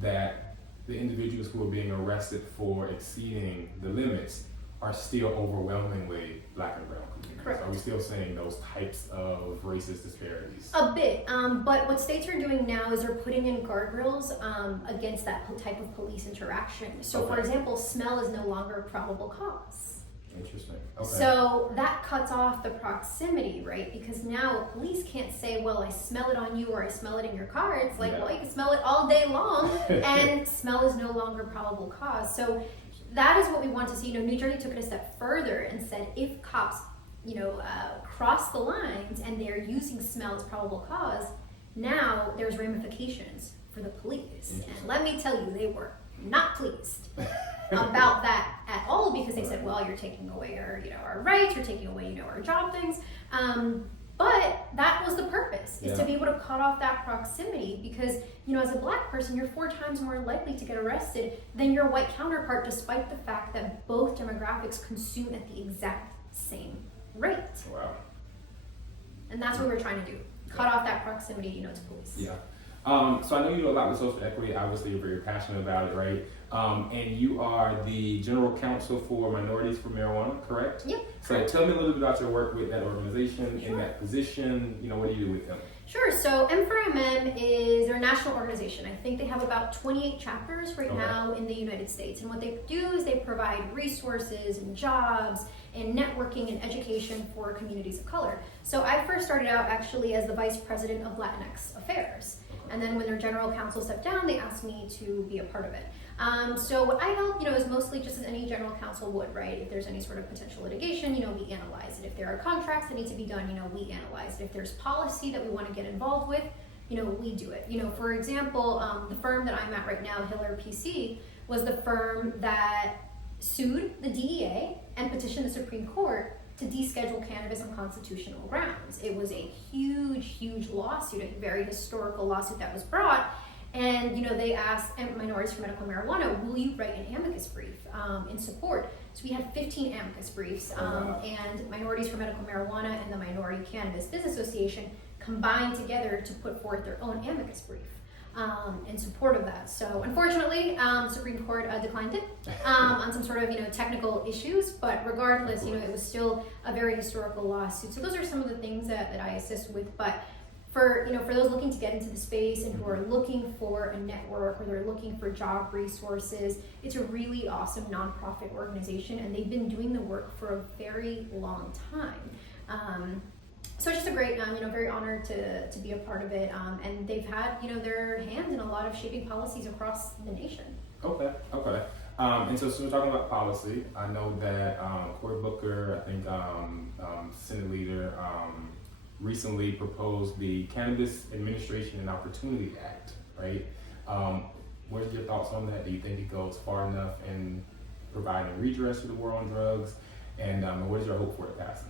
that the individuals who are being arrested for exceeding the limits are still overwhelmingly Black and brown communities? Correct. Are we still seeing those types of racist disparities? A bit, but what states are doing now is they're putting in guardrails against that type of police interaction. So, for example, smell is no longer probable cause. Interesting. So that cuts off the proximity, right? Because now police can't say, well, I smell it on you or I smell it in your car. It's like, well, you can smell it all day long and smell is no longer probable cause. So that is what we want to see. You know, New Jersey took it a step further and said if cops, you know, cross the lines and they're using smell as probable cause, now there's ramifications for the police. And let me tell you, they were not pleased about that at all because they said, well, you're taking away our, you know, our rights, you're taking away, you know, our job things. But that was the purpose, is to be able to cut off that proximity because, you know, as a Black person, you're 4 times more likely to get arrested than your white counterpart, despite the fact that both demographics consume at the exact same rate. And that's what we're trying to do. Cut off that proximity, you know, to police. So I know you do a lot with social equity. Obviously, you're very passionate about it, right? And you are the general counsel for Minorities for Marijuana, correct? Yep. So tell me a little bit about your work with that organization, in that position. You know, what do you do with them? Sure. So M4MM is their national organization. I think they have about 28 chapters right now in the United States. And what they do is they provide resources and jobs and networking and education for communities of color. So I first started out actually as the vice president of Latinx affairs. And then when their general counsel stepped down, they asked me to be a part of it. So what I help, you know, is mostly just as any general counsel would, right? If there's any sort of potential litigation, you know, we analyze it. If there are contracts that need to be done, you know, we analyze it. If there's policy that we want to get involved with, you know, we do it. You know, for example, the firm that I'm at right now, Hiller PC, was the firm that sued the DEA and petitioned the Supreme Court to deschedule cannabis on constitutional grounds. It was a huge, huge lawsuit, a very historical lawsuit that was brought. And they asked minorities for medical marijuana, will you write an amicus brief in support? So we had 15 amicus briefs, and Minorities for Medical Marijuana and the Minority Cannabis Business Association combined together to put forth their own amicus brief in support of that. So unfortunately, the Supreme Court declined it on some sort of technical issues, but regardless, it was still a very historical lawsuit. So those are some of the things that I assist with. But for those looking to get into the space and who are looking for a network or they're looking for job resources, it's a really awesome nonprofit organization, and they've been doing the work for a very long time. So it's just a great, very honored to be a part of it, and they've had their hands in a lot of shaping policies across the nation. Okay. And so we're talking about policy. I know that Cory Booker, I think Senate leader, recently proposed the Cannabis Administration and Opportunity Act, right? What are your thoughts on that? Do you think it goes far enough in providing redress to the war on drugs? And what is your hope for it passing?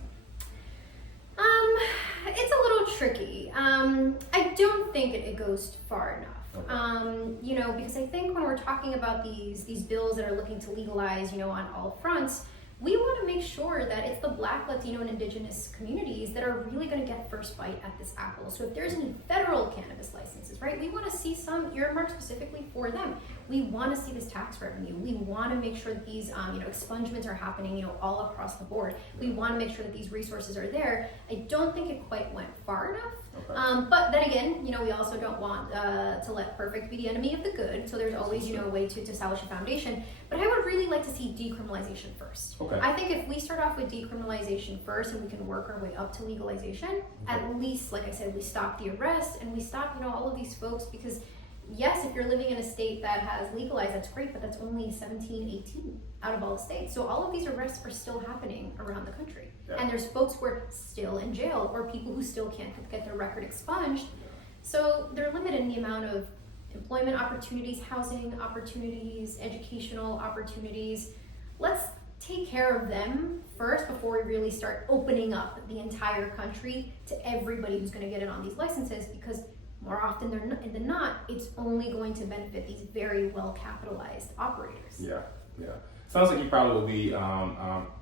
It's a little tricky. I don't think it goes far enough. Okay. Because I think when we're talking about these bills that are looking to legalize, on all fronts, we want to make sure that it's the Black, Latino, and Indigenous communities that are really going to get first bite at this apple. So if there's any federal cannabis licenses, right, we want to see some earmarked specifically for them. We want to see this tax revenue. We want to make sure that these, expungements are happening, all across the board. We want to make sure that these resources are there. I don't think it quite went far enough. Okay. But then again, we also don't want to let perfect be the enemy of the good. So there's always, a way to establish a foundation. But I would really like to see decriminalization first. Okay. I think if we start off with decriminalization first and we can work our way up to legalization, at least, like I said, we stop the arrest and we stop, all of these folks, because yes, if you're living in a state that has legalized, that's great, but that's only 17, 18 out of all the states. So all of these arrests are still happening around the country. Yeah. And there's folks who are still in jail or people who still can't get their record expunged. Yeah. So they're limited in the amount of employment opportunities, housing opportunities, educational opportunities. Let's take care of them first before we really start opening up the entire country to everybody who's going to get in on these licenses, because more often than not, it's only going to benefit these very well-capitalized operators. Yeah. Sounds like you probably will be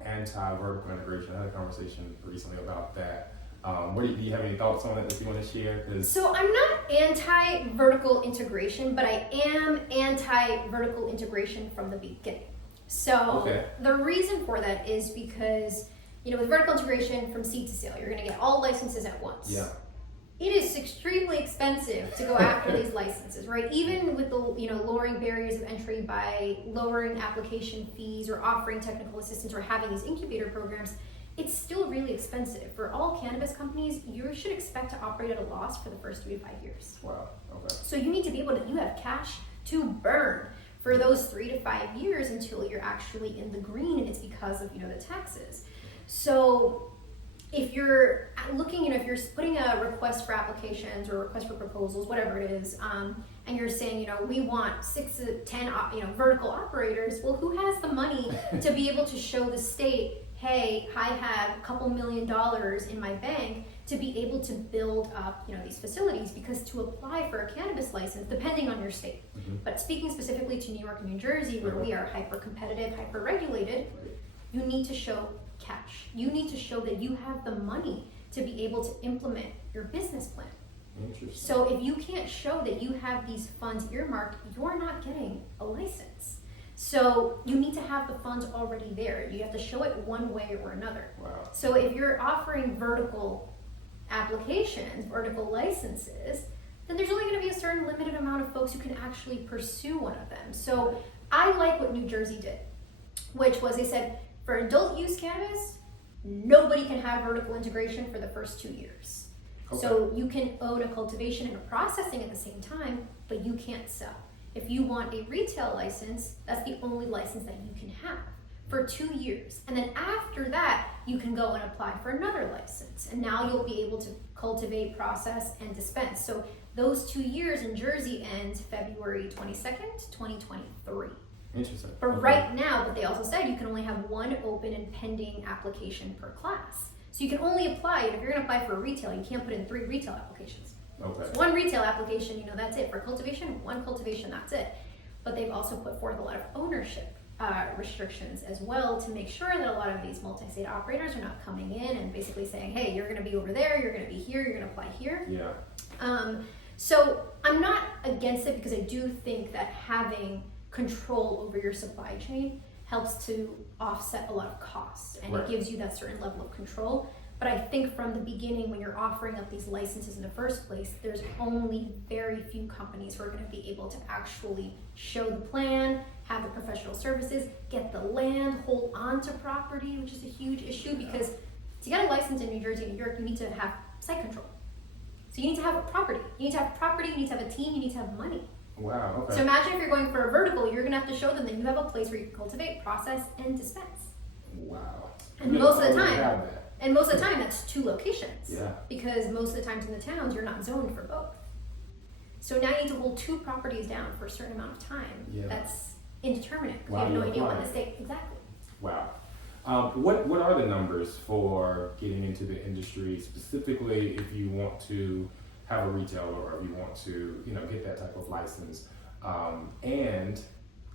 anti-vertical integration. I had a conversation recently about that. Do you have any thoughts on it that you want to share? So I'm not anti-vertical integration, but I am anti-vertical integration from the beginning. So The reason for that is because, with vertical integration from seed to sale, you're going to get all licenses at once. Yeah. It is extremely expensive to go after these licenses, right? Even with the lowering barriers of entry by lowering application fees or offering technical assistance or having these incubator programs, it's still really expensive. For all cannabis companies, you should expect to operate at a loss for the first 3 to 5 years. Wow. Okay. So you need to be able to, you have cash to burn for those 3 to 5 years until you're actually in the green, and it's because of the taxes. So if you're looking, if you're putting a request for applications or request for proposals, whatever it is, and you're saying, we want 6 to 10, vertical operators, well, who has the money to be able to show the state, hey, I have a couple $1 million in my bank to be able to build up, these facilities? Because to apply for a cannabis license, depending on your state, but speaking specifically to New York and New Jersey, where we are hyper-competitive, hyper-regulated, you need to show cash. You need to show that you have the money to be able to implement your business plan. So if you can't show that you have these funds earmarked, you're not getting a license. So you need to have the funds already there. You have to show it one way or another. Wow. So if you're offering vertical applications, vertical licenses, then there's only going to be a certain limited amount of folks who can actually pursue one of them. So I like what New Jersey did, which was they said, for adult use cannabis, nobody can have vertical integration for the first 2 years. Okay. So you can own a cultivation and a processing at the same time, but you can't sell. If you want a retail license, that's the only license that you can have for 2 years. And then after that, you can go and apply for another license. And now you'll be able to cultivate, process, and dispense. So those 2 years in Jersey end February 22nd, 2023. Interesting. But right now, but they also said you can only have one open and pending application per class. So you can only apply, if you're going to apply for a retail, you can't put in 3 retail applications. Okay. So one retail application, that's it. For cultivation, one cultivation, that's it. But they've also put forth a lot of ownership restrictions as well to make sure that a lot of these multi-state operators are not coming in and basically saying, hey, you're going to be over there, you're going to be here, you're going to apply here. Yeah. So I'm not against it because I do think that having control over your supply chain helps to offset a lot of costs, and Right. it gives you that certain level of control. But I think from the beginning, when you're offering up these licenses in the first place, there's only very few companies who are going to be able to actually show the plan, have the professional services, get the land, hold on to property, which is a huge issue because to get a license in New Jersey and New York, you need to have site control. So you need to have a property. You need to have property, you need to have a team, you need to have money. Wow. Okay. So imagine if you're going for a vertical, you're going to have to show them that you have a place where you can cultivate, process, and dispense. Wow. And You most of the already time, have that. that's 2 locations. Yeah. Because most of the times in the towns, you're not zoned for both. So now you need to hold 2 properties down for a certain amount of time. Yeah. That's indeterminate. Because Wow, you have no you're idea what applying. the state, exactly. Wow. What are the numbers for getting into the industry, specifically if you want to have a retailer or if you want to, get that type of license? And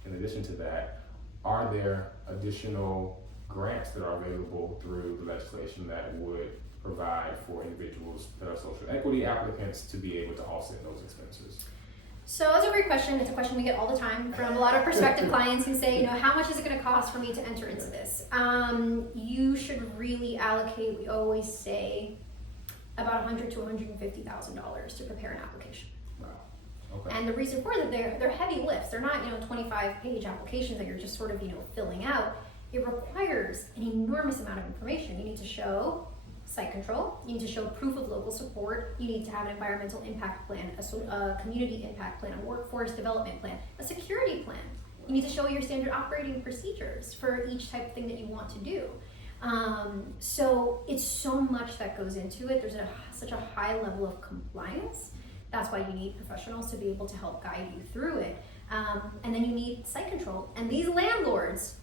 in addition to that, are there additional grants that are available through the legislation that would provide for individuals that are social equity applicants to be able to offset those expenses? So that's a great question. It's a question we get all the time from a lot of prospective clients who say, how much is it going to cost for me to enter into this? You should really allocate, we always say, about $100,000 to $150,000 to prepare an application. Wow. Okay. And the reason for that, they're heavy lifts. They're not 25-page applications that you're just sort of filling out. It requires an enormous amount of information. You need to show site control, you need to show proof of local support, you need to have an environmental impact plan, a community impact plan, a workforce development plan, a security plan. You need to show your standard operating procedures for each type of thing that you want to do. So it's so much that goes into it. There's such a high level of compliance. That's why you need professionals to be able to help guide you through it. And then you need site control. And these landlords,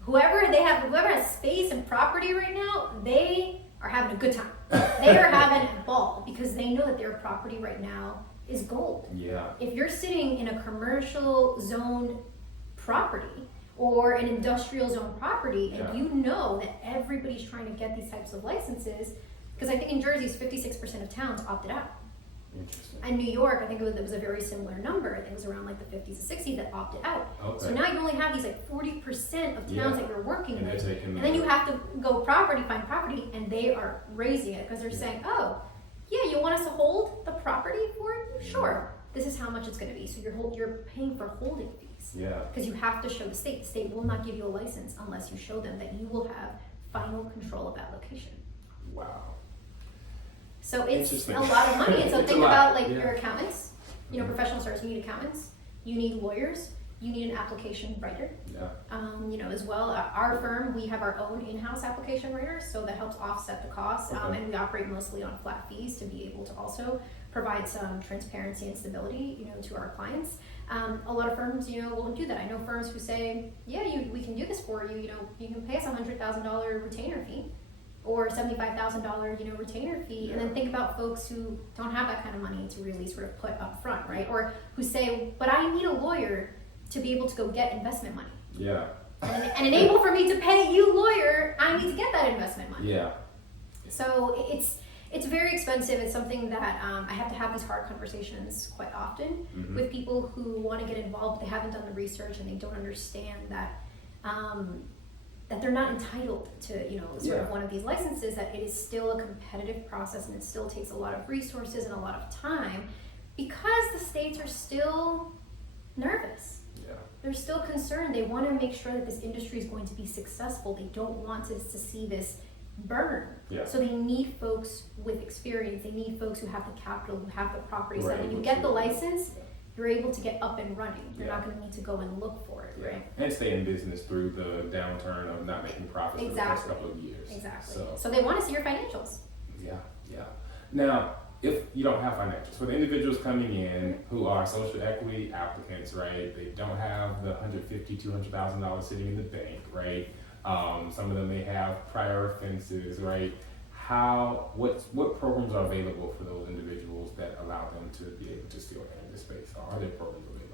whoever has space and property right now, they are having a good time. They are having a ball because they know that their property right now is gold. Yeah. If you're sitting in a commercial zone property or an industrial zone property, and you know that everybody's trying to get these types of licenses, because I think in Jersey, 56% of towns opted out. Interesting. And New York, I think it was a very similar number. I think it was around like the 50s to 60s that opted out. Okay. So now you only have these like 40% of towns that you're working And they're with. taking And then you have to go find property, and they are raising it because they're saying, oh, yeah, you want us to hold the property for you? Sure. This is how much it's going to be. So you're paying for holding fees. Yeah. Because you have to show the state. The state will not give you a license unless you show them that you will have final control of that location. Wow. So it's Interesting. a lot of money. And so It's think a lot, about like yeah. your accountants, professional service. You need accountants, you need lawyers, you need an application writer. Yeah. As well. Our firm, we have our own in-house application writers, so that helps offset the costs. Okay. And we operate mostly on flat fees to be able to also provide some transparency and stability, to our clients. A lot of firms, won't do that. I know firms who say, yeah, we can do this for you. You can pay us $100,000 retainer fee. Or $75,000, retainer fee, and then think about folks who don't have that kind of money to really sort of put up front, right? Or who say, but I need a lawyer to be able to go get investment money. Yeah. And enable for me to pay you, lawyer, I need to get that investment money. Yeah. So it's very expensive. It's something that I have to have these hard conversations quite often with people who want to get involved. They haven't done the research and they don't understand that. That they're not entitled to, sort of one of these licenses, that it is still a competitive process and it still takes a lot of resources and a lot of time because the states are still nervous. Yeah. They're still concerned. They want to make sure that this industry is going to be successful. They don't want us to see this burn. Yeah. So they need folks with experience. They need folks who have the capital, who have the property. So Right. when you get the license, you're able to get up and running. You're Yeah. not going to need to go and look for it, right? And stay in business through the downturn of not making profits for the first couple of years. Exactly. So they want to see your financials. Yeah. Now, if you don't have financials, for the individuals coming in who are social equity applicants, right? They don't have the $150,000, $200,000 sitting in the bank, right? Some of them may have prior offenses, right? what programs are available for those individuals that allow them to be able to still enter this space? Or are there programs available?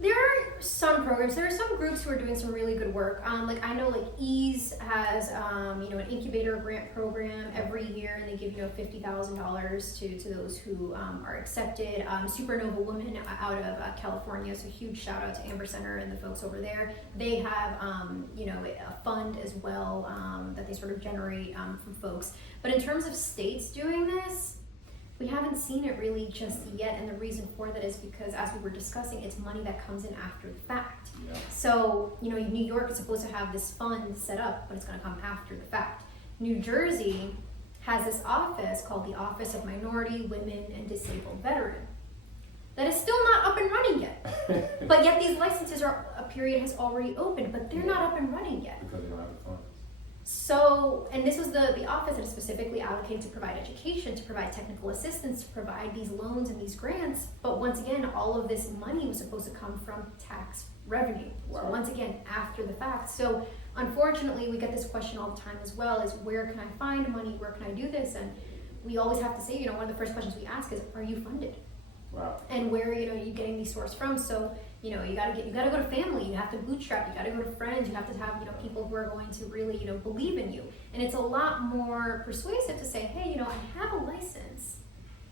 There are some programs. There are some groups who are doing some really good work. Like I know, like Ease has, an incubator grant program every year, and they give $50,000 to those who are accepted. Supernova Women out of California, so huge shout out to Amber Center and the folks over there. They have, a fund as well that they sort of generate from folks. But in terms of states doing this, we haven't seen it really just yet, and the reason for that is because, as we were discussing, it's money that comes in after the fact. Yeah. So, New York is supposed to have this fund set up, but it's going to come after the fact. New Jersey has this office called the Office of Minority, Women, and Disabled Veteran that is still not up and running yet. But yet these licenses a period has already opened, but they're not up and running yet. Because they don't have the funds. So, and this was the office that is specifically allocated to provide education, to provide technical assistance, to provide these loans and these grants. But once again, all of this money was supposed to come from tax revenue, or once again, after the fact. So unfortunately, we get this question all the time as well, is where can I find money? Where can I do this? And we always have to say, one of the first questions we ask is, are you funded? Wow. And where, are you getting these sources from? So, you gotta go to family, you have to bootstrap, you gotta go to friends, you have to have, people who are going to really, believe in you. And it's a lot more persuasive to say, hey, I have a license,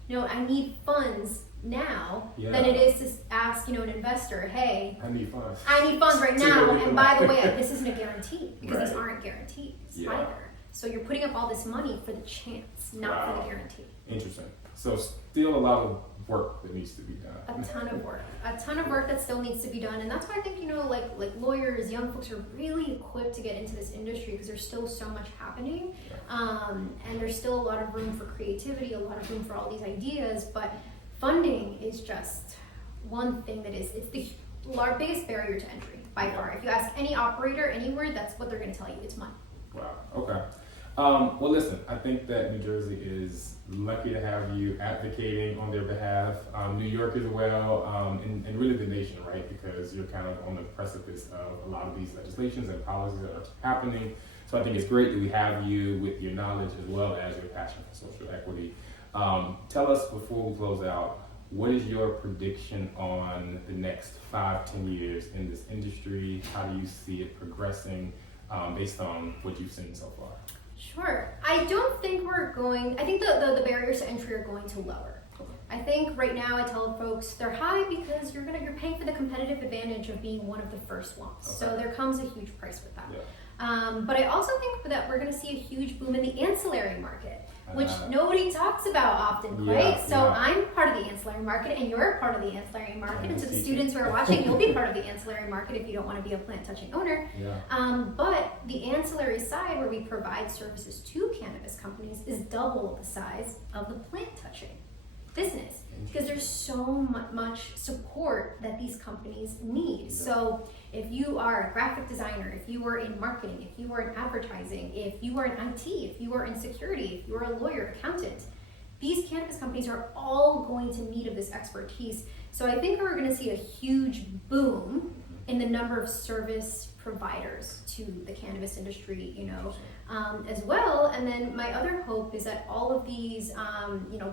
I need funds now, than it is to ask, an investor, hey, I need funds right now, and by the way, this isn't a guarantee, because Right. these aren't guarantees either. So you're putting up all this money for the chance, not for the guarantee. Interesting. So still a lot of work that needs to be done. A ton of work that still needs to be done, and that's why I think like lawyers, young folks are really equipped to get into this industry because there's still so much happening, and there's still a lot of room for creativity, a lot of room for all these ideas. But funding is just one thing that it's the biggest barrier to entry by far. If you ask any operator anywhere, that's what they're going to tell you. It's money. Wow. Okay. Well, listen, I think that New Jersey is lucky to have you advocating on their behalf. New York as well, and really the nation, right? Because you're kind of on the precipice of a lot of these legislations and policies that are happening. So I think it's great that we have you with your knowledge as well as your passion for social equity. Tell us before we close out, what is your prediction on the next 5-10 years in this industry? How do you see it progressing based on what you've seen so far? Sure. I don't think I think the barriers to entry are going to lower. Okay. I think right now I tell folks they're high because you're paying for the competitive advantage of being one of the first ones. Okay. So there comes a huge price with that. Yeah. But I also think that we're going to see a huge boom in the ancillary market, which nobody talks about often, right? So I'm part of the ancillary market, and you're part of the ancillary market. And to the students who are watching, you'll be part of the ancillary market if you don't want to be a plant-touching owner. Yeah. But the ancillary side, where we provide services to cannabis companies, is double the size of the plant-touching business, because there's so much support that these companies need. Yeah. So if you are a graphic designer, if you are in marketing, if you are in advertising, if you are in IT, if you are in security, if you are a lawyer, accountant, these cannabis companies are all going to need of this expertise. So I think we're going to see a huge boom in the number of service providers to the cannabis industry, as well. And then my other hope is that all of these,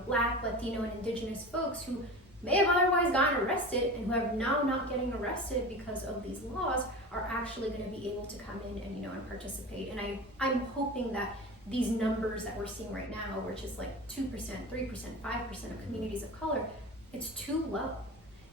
Black, Latino, and Indigenous folks who may have otherwise gotten arrested and who are now not getting arrested because of these laws are actually going to be able to come in and, and participate. And I'm hoping that these numbers that we're seeing right now, which is like 2%, 3%, 5% of communities of color, it's too low.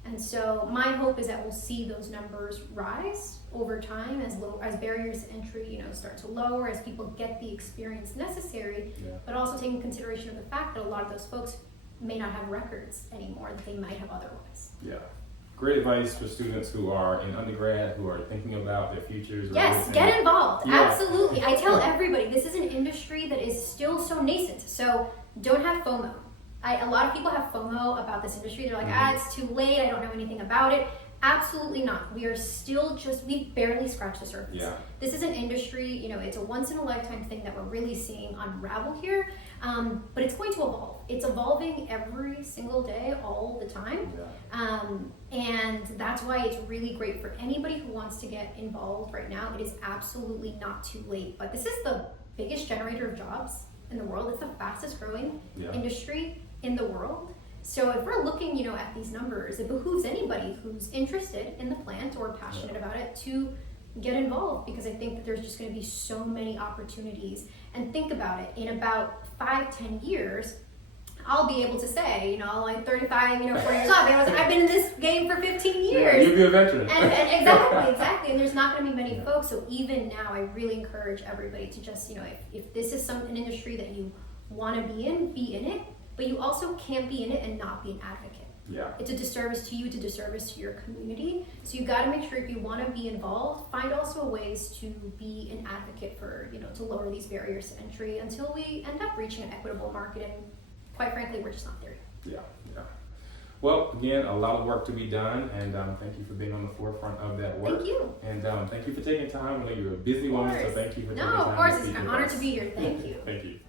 And so my hope is that we'll see those numbers rise over time as barriers to entry, start to lower, as people get the experience necessary, but also taking consideration of the fact that a lot of those folks may not have records anymore that they might have otherwise. Yeah. Great advice for students who are in undergrad, who are thinking about their futures. Yes, get involved. Yeah. Absolutely. I tell everybody, this is an industry that is still so nascent, so don't have FOMO. A lot of people have FOMO about this industry. They're like, it's too late, I don't know anything about it. Absolutely not. We are still we barely scratched the surface. Yeah. This is an industry, it's a once in a lifetime thing that we're really seeing unravel here, but it's going to evolve. It's evolving every single day, all the time. And that's why it's really great for anybody who wants to get involved right now. It is absolutely not too late, but this is the biggest generator of jobs in the world. It's the fastest growing Yeah. industry in the world. So if we're looking, at these numbers, it behooves anybody who's interested in the plant or passionate about it to get involved, because I think that there's just going to be so many opportunities. And think about it, in about 5-10 years, I'll be able to say, like 35, 40 years old, because I've been in this game for 15 Yeah, years. you'll be a veteran. And exactly. And there's not going to be many folks. So even now, I really encourage everybody to just, if this is an industry that you want to be in it, but you also can't be in it and not be an advocate. Yeah. It's a disservice to you, it's a disservice to your community. So you got to make sure, if you want to be involved, find also ways to be an advocate for, to lower these barriers to entry until we end up reaching an equitable market. And quite frankly, we're just not there yet. Yeah. Well, again, a lot of work to be done, and thank you for being on the forefront of that work. Thank you. And thank you for taking time. I know you're a busy woman, so thank you for taking time. No, of course, to it's speak an with honor us. to be here. Thank you. Thank you.